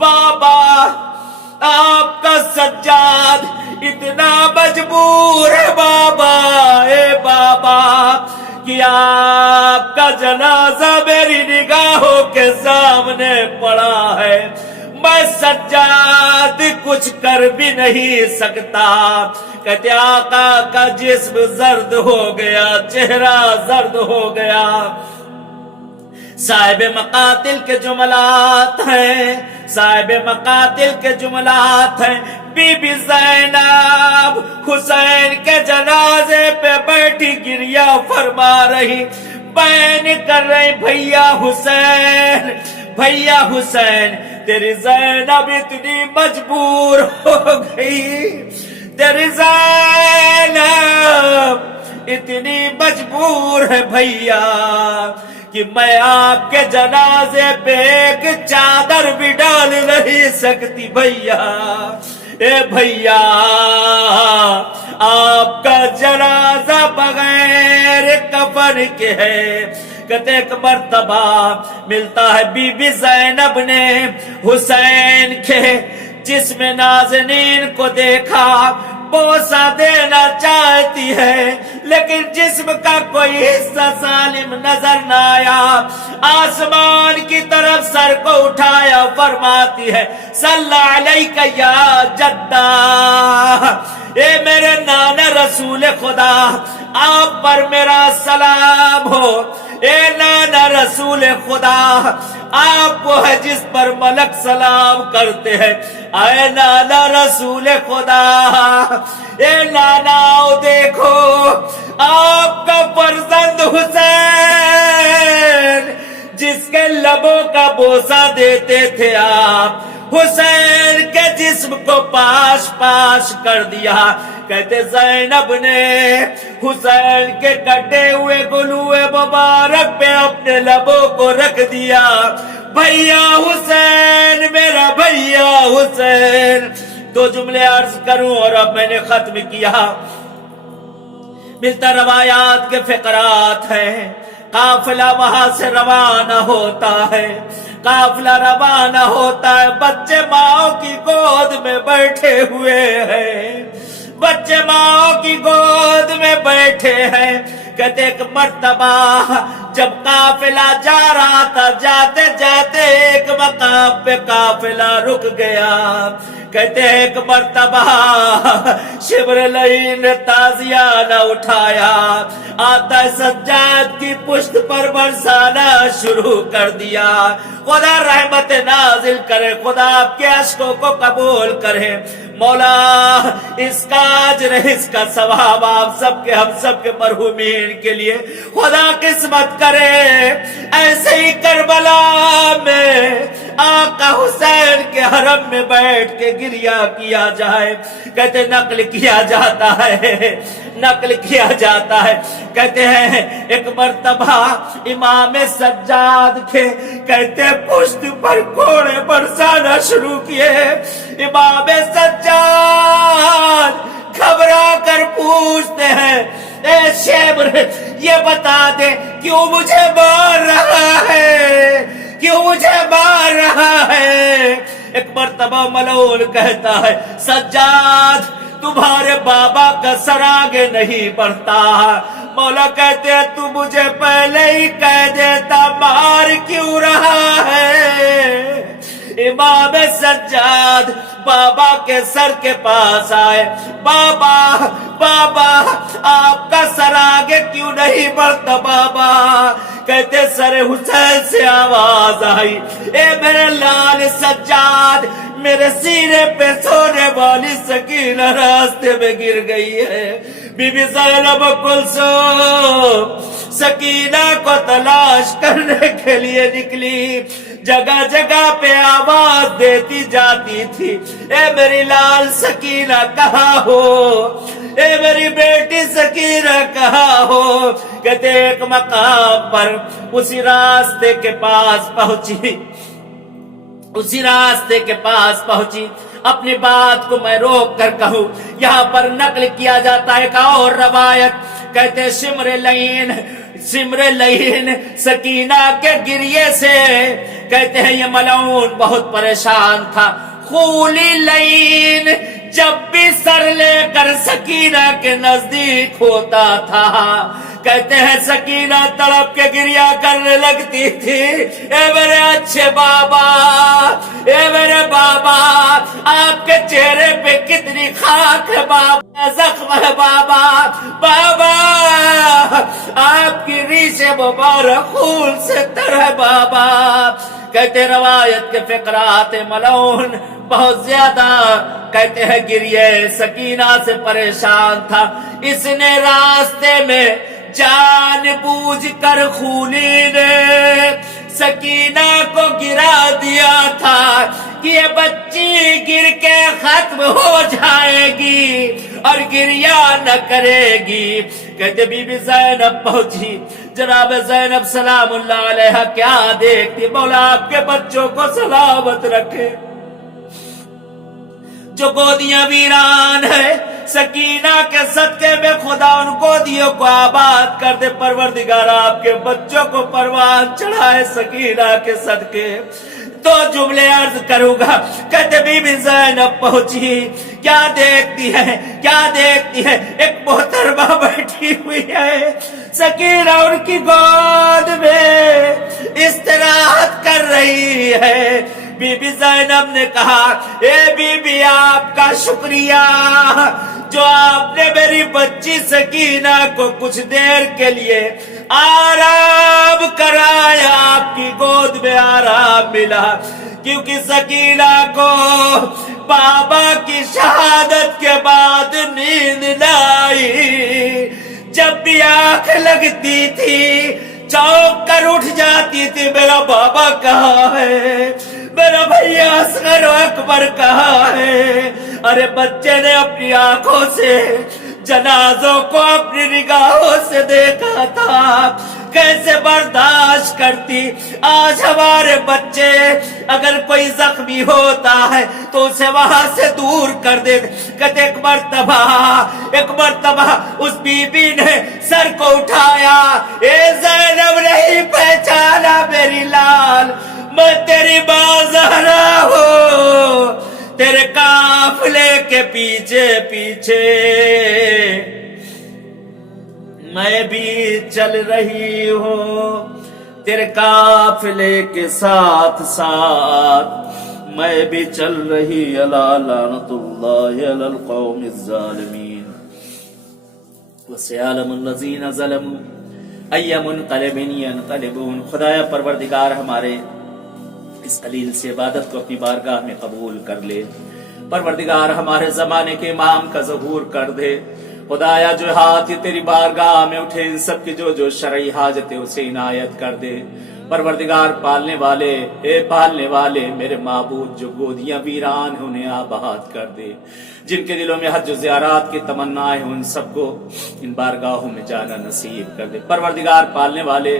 बाबा आपका सज्जाद इतना मजबूर है बाबा, ए बाबा कि आपका जनाजा मेरी निगाहों के सामने पड़ा है, मैं सज्जाद कुछ कर भी नहीं सकता। कहते आका का जिस्म जर्द हो गया, चेहरा जर्द हो गया। साहिब मकातिल के जुमलात हैं, साहिब मकातिल के जुमलात हैं। बीबी ज़ैनब हुसैन के जनाजे पे बैठी गिरिया फरमा रही, बैन कर रही भैया हुसैन, भैया हुसैन तेरी ज़ैनब इतनी मजबूर हो गई, तेरी ज़ैनब इतनी मजबूर है भैया कि मैं आपके जनाजे पे एक चादर भी डाल नहीं सकती भैया। ए भैया आपका जनाजा बगैर कफन के है। कहते एक मर्तबा मिलता है बीबी ज़ैनब ने हुसैन के जिस्म नाज़नीन को देखा, बोसा देना चाहती है लेकिन जिस्म का कोई हिस्सा सालिम नजर न आया। आसमान की तरफ सर को उठाया फरमाती है सल्लल्लाहु अलैका या जद्दा, ए मेरे नाना रसूल खुदा आप पर मेरा सलाम हो। ए नाना रसूल खुदा आप वो है जिस पर मलक सलाम करते हैं। आए नाना रसूल खुदा, ए नाना देखो आपका फर्जंद हुसैन जिसके लबों का बोसा देते थे आप, हुसैन के जिस्म को पाश पाश कर दिया। कहते ज़ैनब ने हुसैन के कटे हुए गुलूए मुबारक पे अपने लबों को रख दिया। भैया हुसैन, मेरा भैया हुसैन। दो जुमले अर्ज करूं और अब मैंने खत्म किया। मिलता रवायात के फिकरात हैं। काफिला वहां से रवाना होता है, काफिला रवाना होता है, बच्चे माओ की गोद में बैठे हुए हैं, बच्चे माओ की गोद में बैठे हैं। कहते एक मर्तबा जब काफिला जा रहा था, जाते जाते एक मकाम पे काफिला रुक गया। कहते एक मर्तबा शिब्रलई ने ताजियाना उठाया, आता सज्जाद की पुश्त पर बरसाना शुरू कर दिया। खुदा रहमत नाजिल करे, खुदा आपके अश्कों को कबूल करे। मौला इसका अज्र इसका सवाब आप सबके हम सबके मरहूमीन के लिए खुदा किस्मत करे। ऐसे ही करबला में आका हुसैन के हरम में बैठ के गिरिया किया जाए। कहते नकल किया जाता है, नकल किया जाता है। कहते हैं एक मर्तबा इमाम सज्जाद के कहते पुश्त पर कोड़े बरसाना शुरू किए। इमाम सज्जाद घबरा कर पूछते हैं ए शेब्र ये बता दे क्यों मुझे मार रहा है, क्यों मुझे मार रहा है। एक मर्तबा मलऊन कहता है सज्जाद तुम्हारे बाबा का सर आगे नहीं बढ़ता। मौला कहते हैं तू मुझे पहले ही कह देता मार क्यों रहा है। امام سجاد بابا کے سر کے پاس آئے. بابا بابا آپ کا سر آگے کیوں نہیں بڑھتا بابا؟ کہتے سر حسین سے آواز آئی، اے میرے لال سجاد، میرے سینے پہ سونے والی سکینہ راستے میں گر گئی ہے. بی بی زینب کلثوم سکینہ کو تلاش کرنے کے لیے نکلی، جگہ جگہ پہ آواز دیتی جاتی تھی، اے میری لال سکینہ کہاں ہو، اے میری بیٹی سکینہ کہاں ہو؟ کہتے ایک مقام پر اسی راستے کے پاس پہنچی، اسی راستے کے پاس پہنچی. اپنی بات کو میں روک کر کہوں، یہاں پر نقل کیا جاتا ہے ایک اور روایت. کہتے سمر لین سکینہ کے گریے سے، کہتے ہیں یہ ملعون بہت پریشان تھا. خولی لین جب بھی سر لے کر سکینہ کے نزدیک ہوتا تھا، کہتے ہیں سکینہ تڑپ کے گریا کرنے لگتی تھی، اے میرے اچھے بابا، اے میرے بابا، آپ کے چہرے پہ کتنی خاک ہے بابا، زخم ہے بابا، بابا آپ کی ریش مبارک خون سے تر ہے بابا. کہتے روایت کے فقرات ملعون بہت زیادہ کہتے ہیں گریے سکینہ سے پریشان تھا. اس نے راستے میں جان بوجھ کر خولی نے سکینہ کو گرا دیا تھا کہ یہ بچی گر کے ختم ہو جائے گی اور گریا نہ کرے گی. کہتے بی بی زینب پہنچی. جناب زینب سلام اللہ علیہ کیا دیکھتی، مولا آپ کے بچوں کو سلامت رکھے. جو گودیاں ویران ہے سکینہ کے صدقے میں خدا ان گودیوں کو آباد کر دے. پروردگار آپ کے بچوں کو پروان چڑھائے سکینہ کے صدقے. دو جملے عرض کروں گا. کہتے بی بی زینب پہنچی، کیا دیکھتی ہے، کیا دیکھتی ہے، ایک محترمہ بیٹھی ہوئی ہے، سکینہ ان کی گود میں استراحت کر رہی ہے. بی بی زینب نے کہا، اے بی بی آپ کا شکریہ جو آپ نے میری بچی سکینہ کو کچھ دیر کے لیے آرام کرایا، آپ کی گود میں آرام ملا. کیونکہ سکینہ کو بابا کی شہادت کے بعد نیند نہ آئی. جب بھی آنکھ لگتی تھی چونک کر اٹھ جاتی تھی، میرا بابا کہاں ہے، میرا بھیا اصغر و اکبر کہاں ہے. ارے بچے نے اپنی آنکھوں سے جنازوں کو اپنی نگاہوں سے دیکھا تھا، کیسے برداشت کرتی. آج ہمارے بچے اگر کوئی زخمی ہوتا ہے تو اسے وہاں سے دور کر دے. کہتے ایک مرتبہ اس بی بی نے سر کو اٹھایا، اے زینب نہیں پہچانا میری لال، میں تیری ماں زہرا ہوں، تیرے قافلے کے پیچھے پیچھے میں بھی چل رہی ہوں، تیرے قافلے کے ساتھ ساتھ میں بھی چل رہی. الا لعنت اللہ علی القوم الظالمین وسيعلم الذین ظلموا ای منقلب ینقلبون. خدایا پروردگار ہمارے اس قلیل سے عبادت کو اپنی بارگاہ میں قبول کر لے. پروردگار ہمارے زمانے کے امام کا ظہور کر دے. خدایا جو ہاتھ تیری بارگاہ میں اٹھے ان سب کی جو شرعی حاجت ہے اسے عنایت کر دے. پروردگار پالنے والے، اے پالنے والے میرے معبود، جو گودیاں ویران ہیں انہیں آباد کر دے. جن کے دلوں میں حج و زیارات کی تمنا ہے ان سب کو ان بارگاہوں میں جانا نصیب کر دے. پروردگار پالنے والے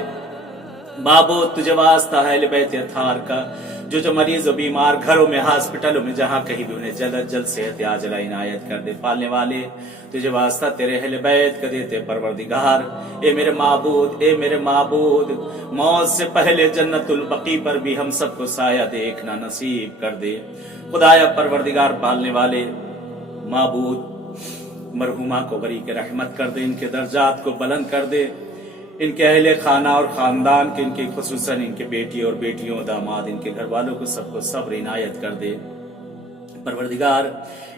معبود تجھے واسطہ ہے اہل بیت اطہار کا، جو مریض و بیمار گھروں میں، ہاسپٹلوں میں، جہاں کہیں بھی انہیں جلد صحت عاجلہ عنایت کر دے. پالنے والے تجھے واسطہ تیرے اہل بیت کا دیتے. پروردگار اے میرے معبود، اے میرے معبود، موت سے پہلے جنت البقیع پر بھی ہم سب کو سایہ دیکھنا نصیب کر دے. خدایا پروردگار پالنے والے معبود مرحومہ کو غریق رحمت کر دے، ان کے درجات کو بلند کر دے. इनके अहले खाना और ख़ानदान के, इनके खुसूसन इनके बेटी और बेटियों, दामाद, इनके घर वालों को सबको सब्र इनायत कर दे। परवरदिगार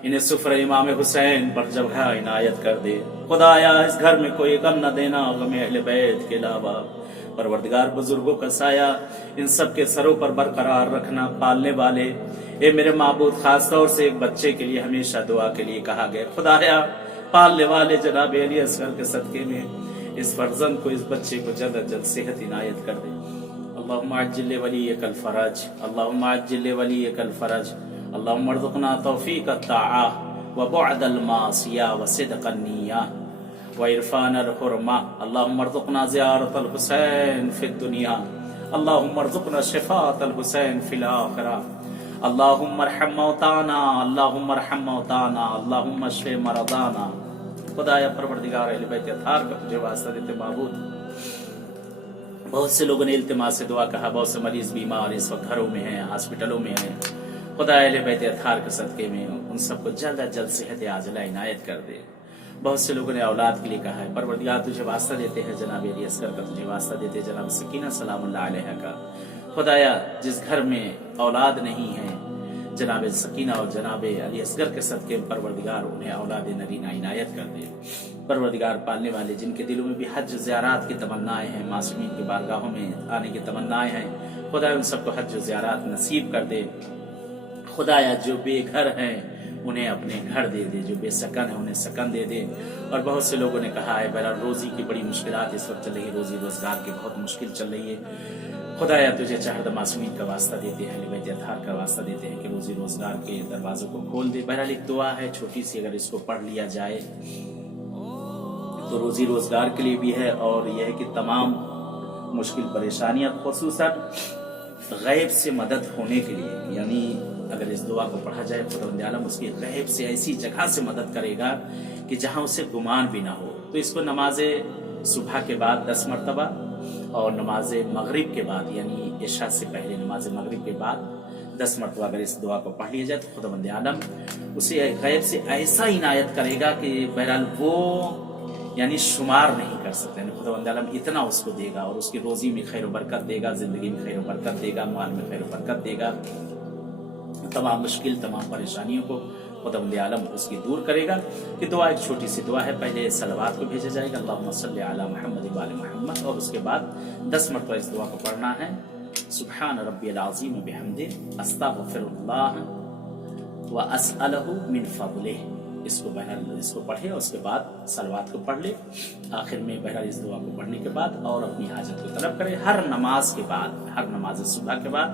इन्हें सुफर इमाम हुसैन पर जगह इनायत कर दे। खुदाया इस घर में कोई गम न देना गम अहले बैत के अलावा। परवरदिगार बुजुर्गों का साया इन सब के सरों पर बरकरार रखना। पालने वाले ए मेरे माबूद, खास तौर से एक बच्चे के लिए हमेशा दुआ के लिए कहा गया। खुदाया पालने वाले जनाब अली असगर के सदके में इस फर्जंद को, इस बच्चे को जल्द अज जल्द सेहत इनायत कर दे। अल्लाहुम्मा अज्जिल वलीयकल फरज, अल्लाहुम्मा अज्जिल वलीयकल फरज, अल्लाहुम्मा अर्ज़ुक़ना तौफ़ीक़ अत्ताआ व बुअदल मासिया व सिद्क़न निय्या व इरफ़ानल हुरमा। अल्लाहुम्मा अर्ज़ुक़ना ज़ियारतल हुसैन फ़िद दुनिया, अल्लाहुम्मा अर्ज़ुक़ना शिफ़ाअतल हुसैन फ़िल आख़िरा। अल्लाहुम्मा अरहम मौताना, अल्लाहुम्मा अरहम मौताना, अल्लाहुम्मा अशफ़ि मरदाना। खुदाया परवरदिगार अहले बैत अत्हार का तुझे वास्ता देते माबूद, बहुत से लोगों ने इल्तिमास से दुआ कहा, बहुत से मरीज बीमार इस वक्त घरों में हैं, हॉस्पिटलों में हैं। खुदा अहले बैत अत्हार के सदके में उन सबको जल्द अज जल्द सेहत आजिला इनायत कर दे। बहुत से लोगों ने औलाद के लिए कहा है। परवरदिगार तुझे वास्ता देते हैं जनाब अली असगर का, तुझे वास्ता देते हैं जनाब सकीना सलामुल्लाह अलैहा का। खुदाया जिस घर में औलाद नहीं है, जनाब सकीना और जनाब अली असगर के सदके में परवरदिगार उन्हें औलाद नरीना इनायत कर दे। परवरदिगार पालने वाले जिनके दिलों में भी हज ज़ियारत की तमन्नाएं हैं, मासूमीन की बारगाहों में आने की तमन्नाएं हैं, खुदा उन सबको हज ज़ियारत नसीब कर दे। खुदाया जो बेघर हैं उन्हें अपने घर दे दे, जो बेसकन है उन्हें सकन दे दे। और बहुत से लोगों ने कहा है बहरहाल रोजी की बड़ी मुश्किलात इस वक्त चल रही है, रोजी रोजगार की बहुत मुश्किल चल रही है। खुदाया तुझे चाहद मासूमीन का वास्ता देते हैं, अहले बैत अत्हार का वास्ता देते हैं कि रोजी रोजगार के दरवाजों को खोल दे। बहरहाल एक दुआ है छोटी सी, अगर इसको पढ़ लिया जाए तो रोजी रोजगार के लिए भी है, और यह है कि तमाम मुश्किल परेशानियां खुसूसन गैब से मदद होने के लिए, यानी अगर इस दुआ को पढ़ा जाए खुदावंद आलम उसकी गैब से ऐसी जगह से मदद करेगा कि जहां उसे गुमान भी ना हो। तो इसको नमाज सुबह के बाद 10 मरतबा और नमाज मगरिब के बाद, यानी इशा से पहले नमाज मगरिब के बाद 10 मरतबा अगर इस दुआ को पढ़ लिया जाए तो खुदावंद आलम उसे गैब से ऐसा इनायत करेगा कि बहरहाल वो यानी शुमार नहीं कर सकते। खुदावंद आलम इतना उसको देगा और उसकी रोजी में खैर बरकत देगा, जिंदगी में खैर बरकत देगा, माल में खैर बरकत देगा। तमाम मुश्किल तमाम परेशानियों को खुदावंद आलम उसकी दूर करेगा। कि दुआ एक छोटी सी दुआ है, पहले सलवात को भेजा जाएगा अल्लाहुम्मा सल्ली अला मुहम्मद व आले मुहम्मद, और उसके बाद 10 मरतबा इस दुआ को पढ़ना है। सुब्हान रब्बियल अज़ीम बिहम्दि अस्तगफिरुल्लाह व अस्अलहु मिन फज़लिह। इसको बहरहाल इसको पढ़े और उसके बाद सलवात को पढ़ ले। आखिर में बहरहाल इस दुआ को पढ़ने के बाद और अपनी हाजत को तलब करे, हर नमाज के बाद, हर नमाज सुबह के बाद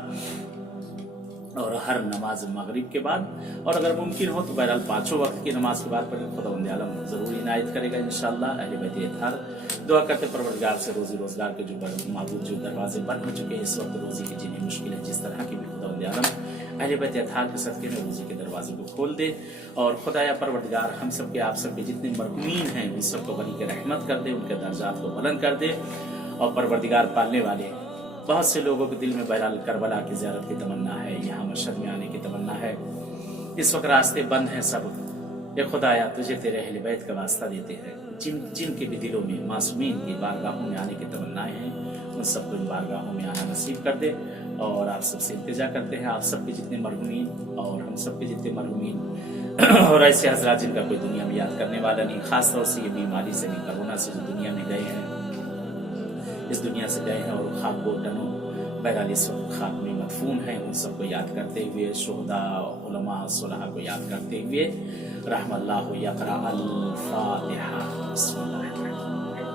और हर नमाज मगरिब के बाद, और अगर मुमकिन हो तो बहरहाल 5 वक्त की नमाज के बाद पढ़े। खुदावंद आलम जरूर इनायत करेगा इंशाअल्लाह। अहले बैत अत्हार दुआ करते परवरदिगार से रोजी रोजगार के जो माबूद जो दरवाजे बंद हो चुके हैं इस वक्त, रोजी की जिन्हें मुश्किल है जिस तरह की भी, खुदावंद आलम अहले बैत अत्हार के सदके में रोजी के दरवाजे को खोल दे। और खुदाया परवरदिगार हम सब के आप सब के जितने मरहूमीन हैं उन सबको बरी के रहमत कर दे, उनके दर्जात को बुलंद कर दे। और परवरदिगार पालने वाले बहुत से लोगों के दिल में बहरहाल करबला की ज़ियारत की तमन्ना है, यहाँ मशहद में आने की तमन्ना है, इस वक्त रास्ते बंद हैं सब। ये खुदाया तुझे तेरे अहले बैत का वास्ता देते हैं, जिनके भी दिलों में मासूमीन की बारगाहों में आने की तमन्नाएं हैं उन सबको इन बारगाहों में आना नसीब कर दे। और आप सबसे इल्तिजा करते हैं, आप सबके जितने मरहूमीन और हम सबके जितने मरहूमीन और ऐसे हजरात जिनका कोई दुनिया में याद करने वाला नहीं, खास तौर से ये बीमारी से नहीं, कोरोना से जो दुनिया में गए हैं, इस दुनिया से गए हैं और खाक गोटनों बहरहाल इस वक्त खाक में मदफून हैं, उन सबको याद करते हुए, शुहदा उलमा सुलहा को याद करते हुए रहमल्लाहु यक़रा अल फातिहा। बिस्मिल्लाहिर्रहमानिर्रहीम।